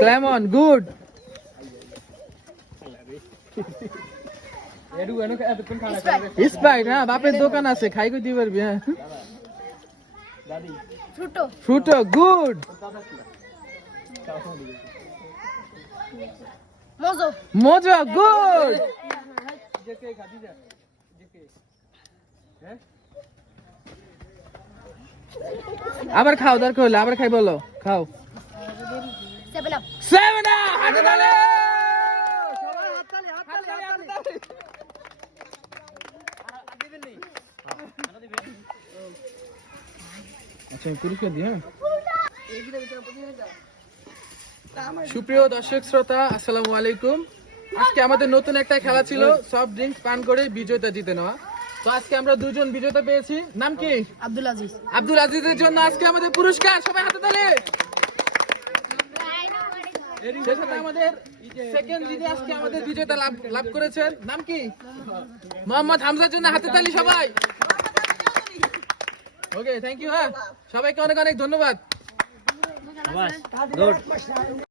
Clemon good Sprite, হ্যাঁ বাপের দোকান আছে, খাই কই দিতে পারবি। হ্যাঁ ফ্রুটো গুড। মজা গুড। আবার খাও, দরকার হলে আবার খাই, বলো খাও। 7 আপ হাতে তালে। আচ্ছা পুরস্কার দিই। হ্যাঁ সুপ্রিয় দর্শক শ্রোতা আসসালামু আলাইকুম। আজকে আমাদের নতুন একটা খেলা ছিল, সফট ড্রিঙ্কস পান করে বিজয়তা জিতে নেওয়া। তো আজকে আমরা দুজন বিজেতা পেয়েছি। নাম কি? আব্দুল আজিজ। আব্দুল আজিজের জন্য আজকে আমাদের পুরস্কার, সবাই হাতে তালি। সেই সাথে আমাদের সেকেন্ড যিনি আজকে আমাদের বিজেতা লাভ করেছেন, নাম কি? মোহাম্মদ হামজার জন্য হাতে তালি সবাই। Okay thank you. হ্যাঁ সবাইকে অনেক অনেক ধন্যবাদ।